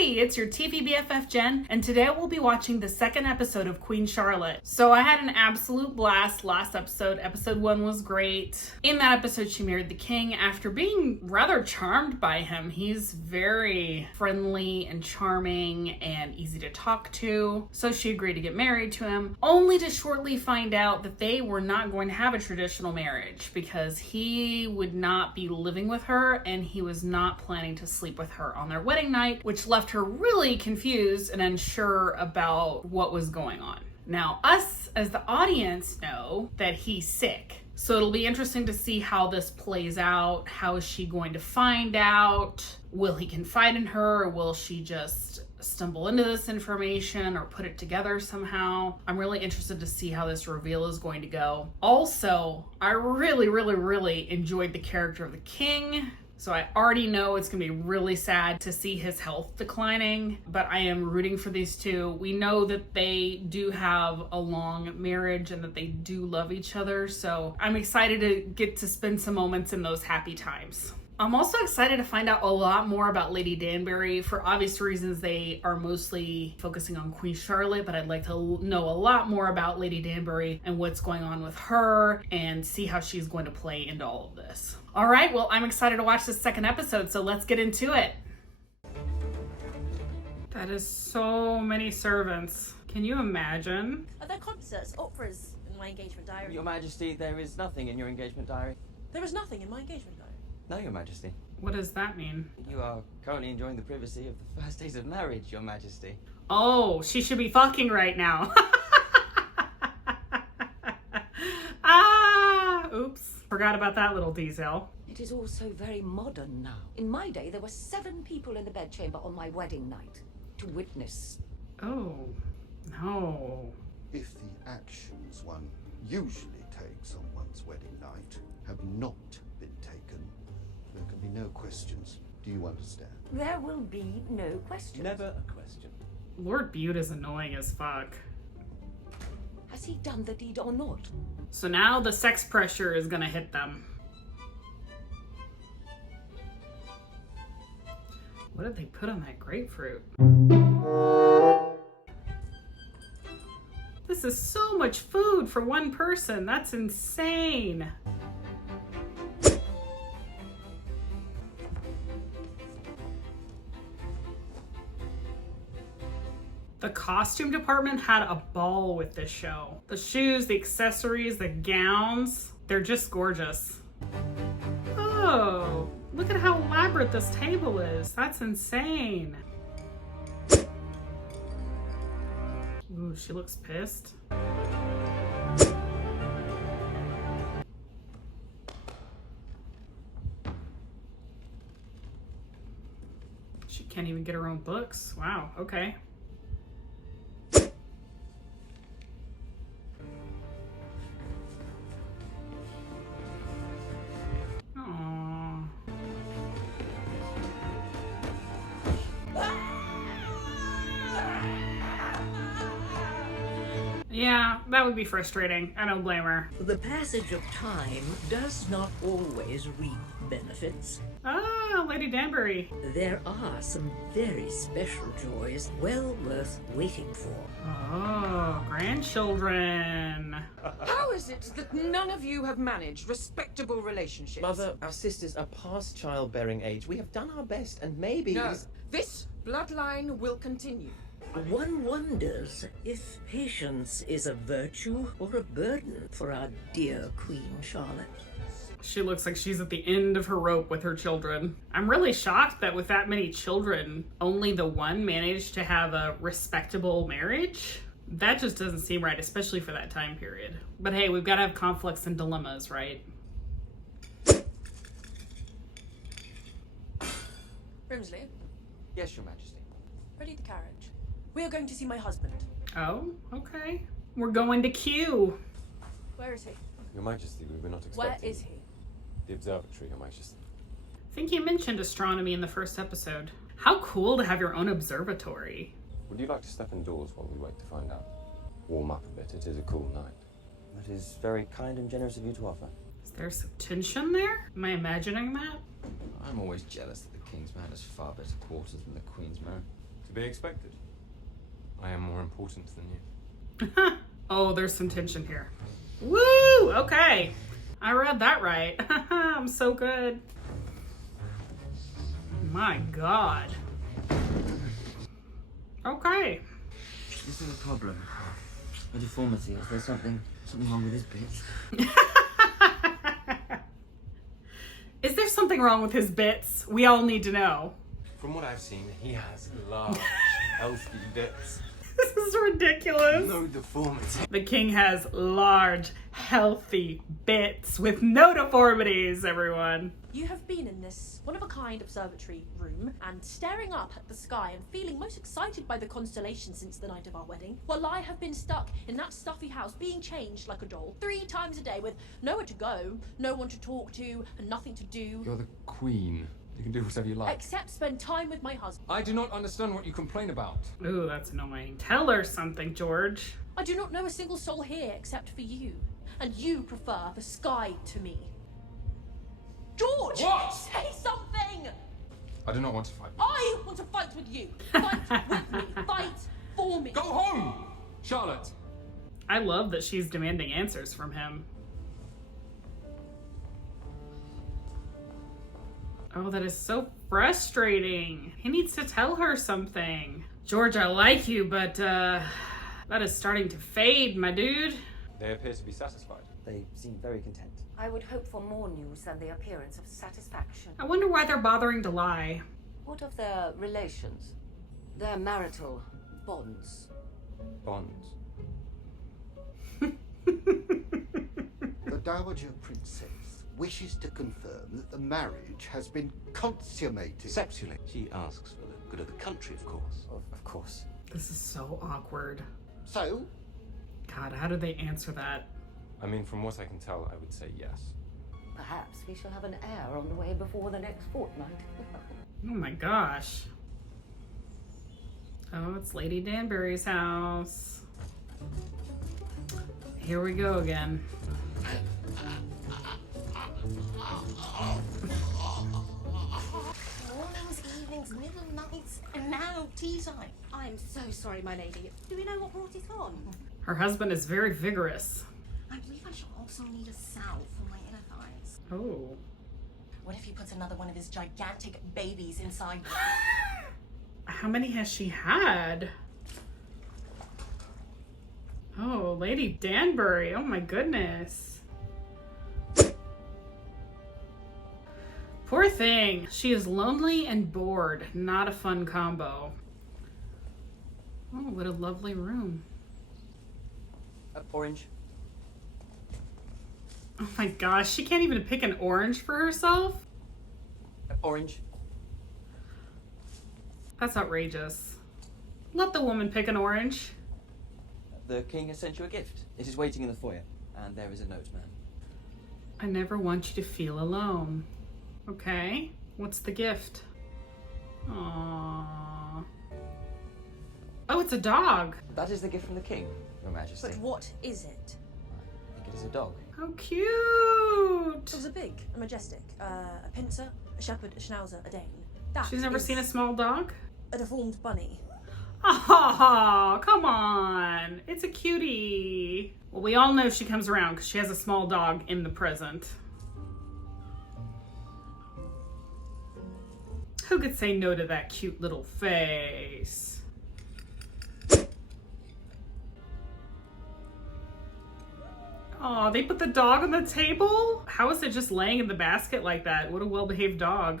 Hey, it's your TV BFF Jen, and today we'll be watching the second episode of Queen Charlotte. So I had an absolute blast last episode. Episode 1 was great. In that episode, she married the king after being rather charmed by him. He's very friendly and charming and easy to talk to. So she agreed to get married to him, only to shortly find out that they were not going to have a traditional marriage because he would not be living with her and he was not planning to sleep with her on their wedding night, which left her really confused and unsure about what was going on. Now, us as the audience know that he's sick. So it'll be interesting to see how this plays out. How is she going to find out? Will he confide in her, or will she just stumble into this information or put it together somehow? I'm really interested to see how this reveal is going to go. Also, I really enjoyed the character of the king. So I already know it's gonna be really sad to see his health declining, but I am rooting for these two. We know that they do have a long marriage and that they do love each other, so I'm excited to get to spend some moments in those happy times. I'm also excited to find out a lot more about Lady Danbury. For obvious reasons, they are mostly focusing on Queen Charlotte, but I'd like to know a lot more about Lady Danbury and what's going on with her and see how she's going to play into all of this. All right, well, I'm excited to watch this second episode, so let's get into it. That is so many servants. Can you imagine? Are there concerts, operas in my engagement diary? Your Majesty, there is nothing in your engagement diary. There is nothing in my engagement diary. No, Your Majesty. What does that mean? You are currently enjoying the privacy of the first days of marriage, Your Majesty. Oh, she should be fucking right now. Oops. Forgot about that little detail. It is all so very modern now. In my day, there were 7 people in the bedchamber on my wedding night to witness. Oh, no. If the actions one usually takes on one's wedding night have not been taken, there can be no questions. Do you understand? There will be no question. Never a question. Lord Bute is annoying as fuck. Has he done the deed or not? So now the sex pressure is gonna hit them. What did they put on that grapefruit? This is so much food for one person. That's insane. The costume department had a ball with this show. The shoes, the accessories, the gowns, they're just gorgeous. Oh, look at how elaborate this table is. That's insane. Ooh, she looks pissed. She can't even get her own books. Wow, okay. Yeah, that would be frustrating. I don't blame her. The passage of time does not always reap benefits. Ah, Lady Danbury. There are some very special joys well worth waiting for. Oh, grandchildren. How is it that none of you have managed respectable relationships? Mother, our sisters are past childbearing age. We have done our best, and maybe... No, this bloodline will continue. One wonders if patience is a virtue or a burden for our dear Queen Charlotte. She looks like she's at the end of her rope with her children. I'm really shocked that with that many children, only the one managed to have a respectable marriage. That just doesn't seem right, especially for that time period. But hey, we've got to have conflicts and dilemmas, right? Brimsley, Yes, Your Majesty. ready the carriage. We are going to see my husband. Oh, okay. We're going to Q. Where is he? Your Majesty, we were not expecting... Where is he? The observatory, Your Majesty. I think you mentioned astronomy in the first episode. How cool to have your own observatory. Would you like to step indoors while we wait to find out? Warm up a bit, it is a cool night. That is very kind and generous of you to offer. Is there some tension there? Am I imagining that? I'm always jealous that the King's man has far better quarters than the Queen's man. To be expected. I am more important than you. Oh, there's some tension here. Woo! Okay. I read that right. I'm so good. My God. Okay. This is a problem. A deformity. Is there something wrong with his bits? Is there something wrong with his bits? We all need to know. From what I've seen, he has large, healthy bits. This is ridiculous. No deformity. The king has large, healthy bits with no deformities, everyone. You have been in this one-of-a-kind observatory room and staring up at the sky and feeling most excited by the constellations since the night of our wedding, while I have been stuck in that stuffy house being changed like a doll 3 times a day with nowhere to go, no one to talk to, and nothing to do. You're the queen. You can do whatever you like. Except spend time with my husband. I do not understand what you complain about. Ooh, that's annoying. Tell her something, George. I do not know a single soul here except for you, and you prefer the sky to me. George! What? Say something! I do not want to fight. I want to fight with you. Fight with me. Fight for me. Go home! Charlotte! I love that she's demanding answers from him. Oh, that is so frustrating. He needs to tell her something. George, I like you, but that is starting to fade, my dude. They appear to be satisfied. They seem very content. I would hope for more news than the appearance of satisfaction. I wonder why they're bothering to lie. What of their relations? Their marital bonds? Bonds. The Dowager Princess wishes to confirm that the marriage has been consummated. Sexually. She asks for the good of the country, of course. Of course. This is so awkward. So, God, how do they answer that? I mean, from what I can tell, I would say yes. Perhaps we shall have an heir on the way before the next fortnight. Oh my gosh. Oh, it's Lady Danbury's house. Here we go again. Mornings, evenings, middle nights, and now tea time. I'm so sorry, my lady. Do we know what brought it on? Her husband is very vigorous. I believe I shall also need a salve for my inner thighs. Oh. What if he puts another one of his gigantic babies inside? How many has she had? Oh, Lady Danbury. Oh my goodness. Poor thing. She is lonely and bored. Not a fun combo. Oh, what a lovely room. Orange. Oh my gosh, she can't even pick an orange for herself? Orange. That's outrageous. Let the woman pick an orange. The king has sent you a gift. It is waiting in the foyer. And there is a note, ma'am. I never want you to feel alone. Okay, what's the gift? Aww. Oh, it's a dog. That is the gift from the king, Your Majesty. But what is it? I think it is a dog. How cute. It was a big, a majestic, a pincer, a shepherd, a schnauzer, a dane. That She's never is seen a small dog? a deformed bunny. Oh, come on. It's a cutie. Well, we all know she comes around because she has a small dog in the present. Who could say no to that cute little face? Oh, they put the dog on the table? How is it just laying in the basket like that? What a well-behaved dog.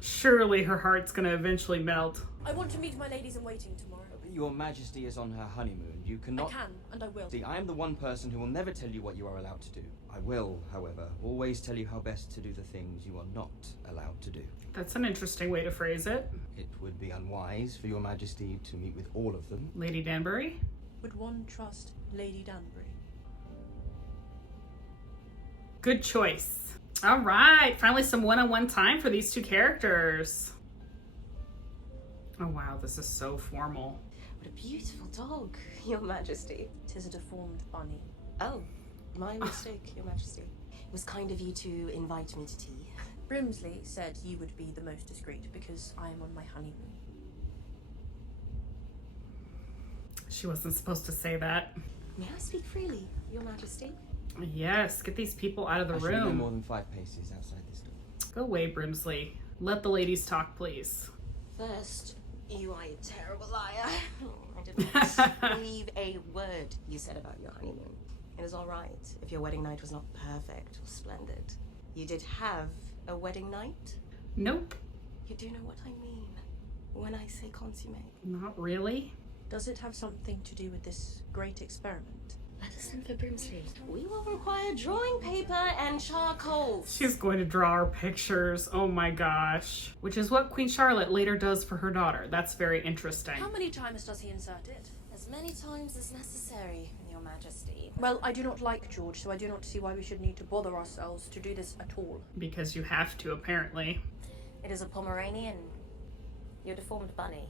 Surely her heart's gonna eventually melt. I want to meet my ladies in waiting tomorrow. Your Majesty is on her honeymoon. You cannot... I can, and I will. See, I am the one person who will never tell you what you are allowed to do. I will, however, always tell you how best to do the things you are not allowed to do. That's an interesting way to phrase it. It would be unwise for your Majesty to meet with all of them. Lady Danbury? Would one trust Lady Danbury? Good choice. All right, finally some one-on-one time for these two characters. Oh wow, this is so formal. What a beautiful dog, Your Majesty. 'Tis a deformed bunny. Oh, my mistake, Your Majesty. It was kind of you to invite me to tea. Brimsley said you would be the most discreet because I am on my honeymoon. She wasn't supposed to say that. May I speak freely, Your Majesty? Yes, get these people out of the I should be no room. more than 5 paces outside this door. Go away, Brimsley. Let the ladies talk, please. First, you are a terrible liar. I didn't believe a word you said about your honeymoon. It is all right if your wedding night was not perfect or splendid. You did have a wedding night? Nope. You do know what I mean when I say consummate. Not really. Does it have something to do with this great experiment? Let us send for Brimsley. We will require drawing paper and charcoal. She's going to draw our pictures. Oh my gosh. Which is what Queen Charlotte later does for her daughter. That's very interesting. How many times does he insert it? As many times as necessary, Your Majesty. Well, I do not like George, so I do not see why we should need to bother ourselves to do this at all. Because you have to, apparently. It is a Pomeranian. Your deformed bunny.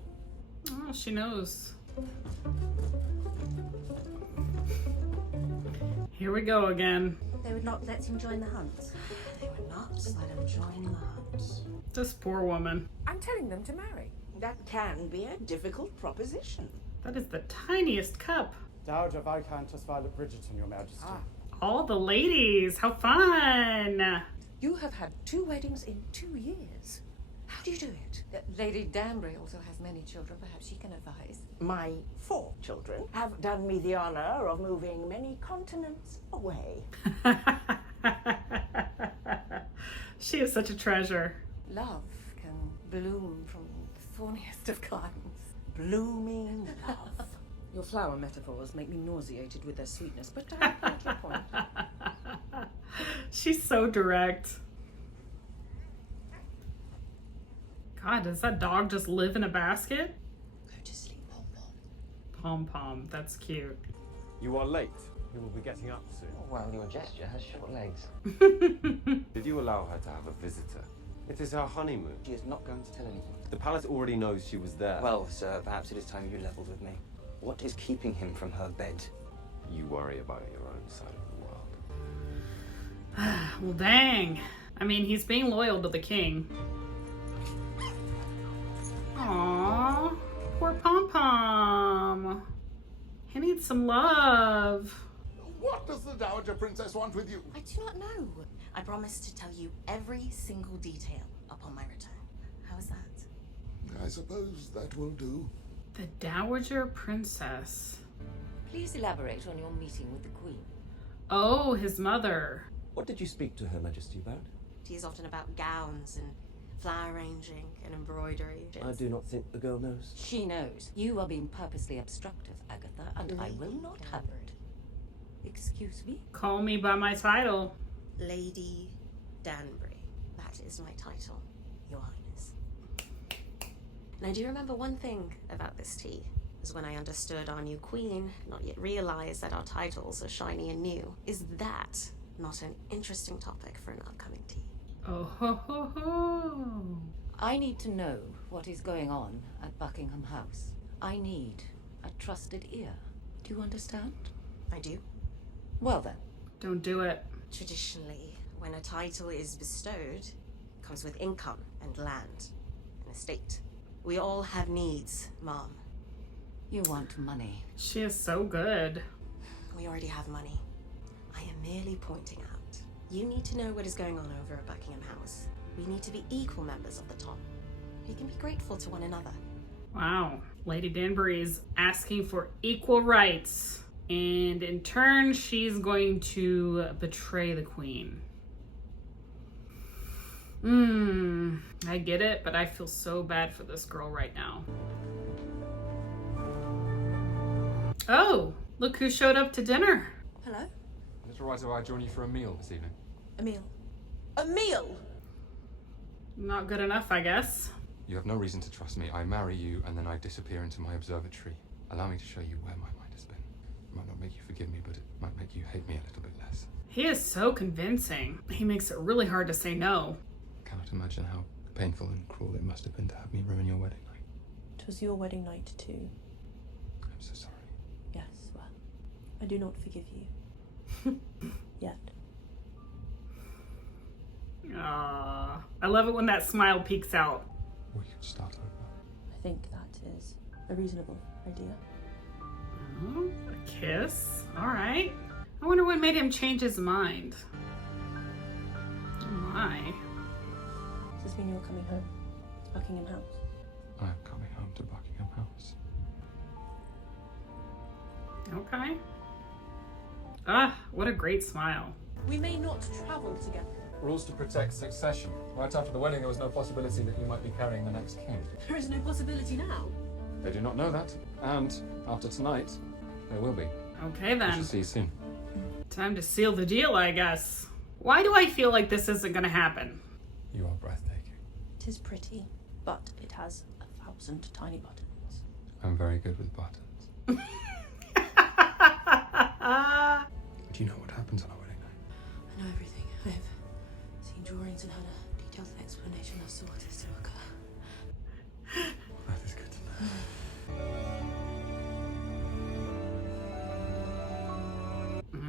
Oh, she knows. Here we go again. They would not let him join the hunt. They would not let him join the hunt. This poor woman. I'm telling them to marry. That can be a difficult proposition. That is the tiniest cup. Dowager Viscountess Violet Bridgerton, Your Majesty. All the ladies. How fun. You have had 2 weddings in 2 years. How do you do it? Lady Danbury also has many children. Perhaps she can advise. My 4 children have done me the honor of moving many continents away. She is such a treasure. Love can bloom from the thorniest of gardens. Blooming love. Your flower metaphors make me nauseated with their sweetness, but I get your point. She's so direct. God, does that dog just live in a basket? Go to sleep, Pom Pom. Pom Pom, that's cute. You are late. You will be getting up soon. Oh, well, your gesture has short legs. Did you allow her to have a visitor? It is her honeymoon. She is not going to tell anyone. The palace already knows she was there. Well, sir, perhaps it is time you leveled with me. What is keeping him from her bed? You worry about your own side of the world. Well, dang. I mean, he's being loyal to the king. Aww, poor Pom Pom. He needs some love. What does the Dowager Princess want with you? I do not know. I promise to tell you every single detail upon my return. How is that? I suppose that will do. The Dowager Princess. Please elaborate on your meeting with the Queen. Oh, his mother. What did you speak to Her Majesty about? She is often about gowns and flower arranging and embroidery. I do not think the girl knows. She knows. You are being purposely obstructive, Agatha, and I will not have it. Excuse me? Call me by my title. Lady Danbury. That is my title, Your Highness. And I do remember one thing about this tea, is when I understood our new queen, not yet realized that our titles are shiny and new. Is that not an interesting topic for an upcoming tea? Oh ho ho ho. I need to know what is going on at Buckingham House. I need a trusted ear. Do you understand? I do. Well then. Don't do it. Traditionally, when a title is bestowed, it comes with income and land, an estate. We all have needs, Mom. You want money. She is so good. We already have money. I am merely pointing out. You need to know what is going on over at Buckingham House. We need to be equal members of the top. We can be grateful to one another. Wow. Lady Danbury is asking for equal rights. And in turn, she's going to betray the queen. I get it, but I feel so bad for this girl right now. Oh, look who showed up to dinner. Hello? Is it alright if I join you for a meal this evening? A meal. A meal? Not good enough, I guess. You have no reason to trust me. I marry you and then I disappear into my observatory. Allow me to show you where my mind has been. It might not make you forgive me, but it might make you hate me a little bit less. He is so convincing. He makes it really hard to say no. I cannot imagine how painful and cruel it must have been to have me ruin your wedding night. It was your wedding night too. I'm so sorry. Yes, well, I do not forgive you. Yet. I love it when that smile peeks out. We can start over. I think that is a reasonable idea. Oh, a kiss. All right. I wonder what made him change his mind. Oh my. Does this mean you're coming home to Buckingham House? I am coming home to Buckingham House. Okay. Ah, what a great smile. We may not travel together. Rules to protect succession. Right after the wedding, there was no possibility that you might be carrying the next king. There is no possibility now. They do not know that. And after tonight, there will be. Okay We then. shall see you soon. Time to seal the deal, I guess. Why do I feel like this isn't gonna happen? You are breathtaking. It is pretty, but it has 1,000 tiny buttons. I'm very good with buttons. Do you know what happens on our wedding night? I know everything. I've seen drawings and had a detailed explanation as to what is to occur. That is good to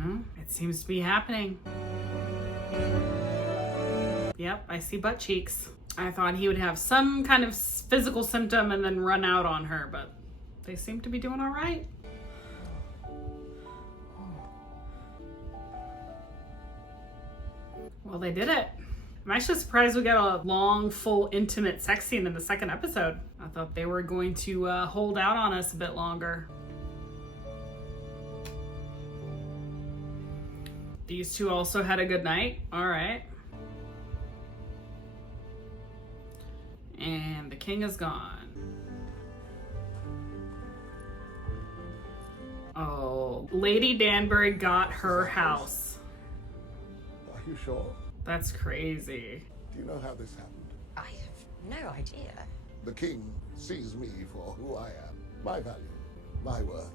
know. It seems to be happening. Yep, I see butt cheeks. I thought he would have some kind of physical symptom and then run out on her, but they seem to be doing all right. Well, they did it. I'm actually surprised we got a long, full, intimate sex scene in the second episode. I thought they were going to hold out on us a bit longer. These two also had a good night. All right. And the king is gone. Oh, Lady Danbury got her house. Are you sure? That's crazy. Do you know how this happened? I have no idea. The king sees me for who I am, my value, my worth.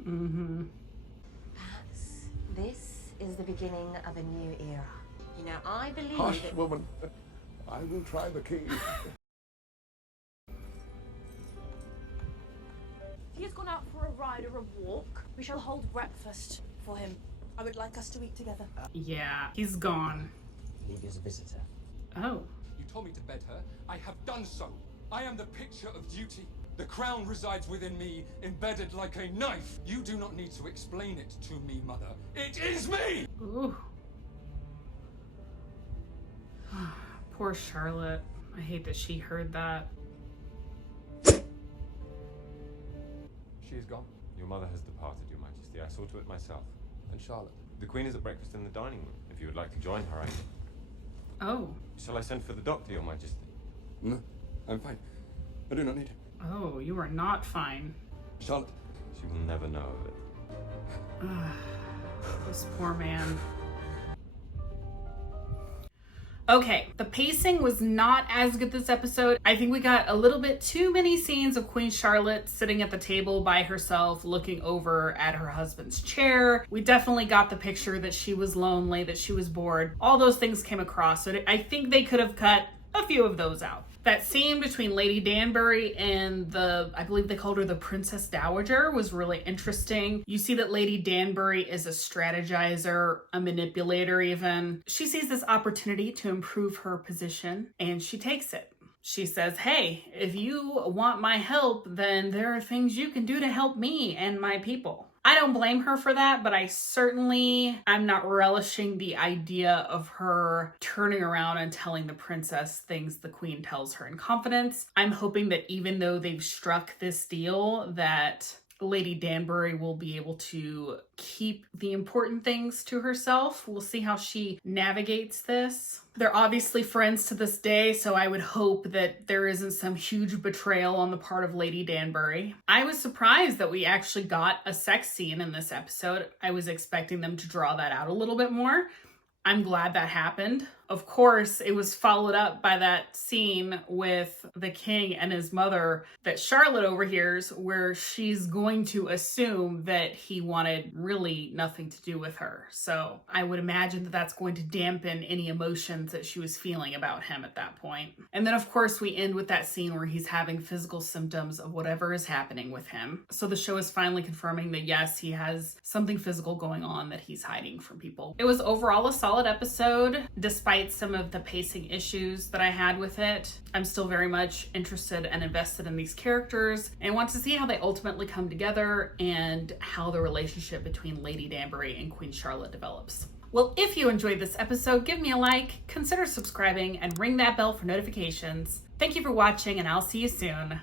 Mm-hmm. Perhaps this is the beginning of a new era. You know, I believe Hush, that... woman. I will try the key. If he has gone out for a ride or a walk, we shall hold breakfast for him. I would like us to eat together. Yeah, he's gone. Leave you as a visitor. Oh. You told me to bed her. I have done so. I am the picture of duty. The crown resides within me, embedded like a knife. You do not need to explain it to me, mother. It is me! Ooh. Poor Charlotte. I hate that she heard that. She is gone. Your mother has departed, Your Majesty. I saw to it myself. And Charlotte? The Queen is at breakfast in the dining room. If you would like to join her, I can. Oh. Shall I send for the doctor, Your Majesty? No, I'm fine. I do not need him. Oh, you are not fine. Charlotte. She will never know of it. This poor man. Okay, the pacing was not as good this episode. I think we got a little bit too many scenes of Queen Charlotte sitting at the table by herself, looking over at her husband's chair. We definitely got the picture that she was lonely, that she was bored. All those things came across. So I think they could have cut a few of those out. That scene between Lady Danbury and I believe they called her the Princess Dowager, was really interesting. You see that Lady Danbury is a strategizer, a manipulator even. She sees this opportunity to improve her position and she takes it. She says, hey, if you want my help, then there are things you can do to help me and my people. I don't blame her for that, but I'm not relishing the idea of her turning around and telling the princess things the queen tells her in confidence. I'm hoping that even though they've struck this deal, that Lady Danbury will be able to keep the important things to herself. We'll see how she navigates this. They're obviously friends to this day, so I would hope that there isn't some huge betrayal on the part of Lady Danbury. I was surprised that we actually got a sex scene in this episode. I was expecting them to draw that out a little bit more. I'm glad that happened. Of course, it was followed up by that scene with the king and his mother that Charlotte overhears, where she's going to assume that he wanted really nothing to do with her. So I would imagine that that's going to dampen any emotions that she was feeling about him at that point. And then of course we end with that scene where he's having physical symptoms of whatever is happening with him. So the show is finally confirming that yes, he has something physical going on that he's hiding from people. It was overall a solid episode, despite despite some of the pacing issues that I had with it, I'm still very much interested and invested in these characters and want to see how they ultimately come together and how the relationship between Lady Danbury and Queen Charlotte develops. Well, if you enjoyed this episode, give me a like, consider subscribing, and ring that bell for notifications. Thank you for watching, and I'll see you soon.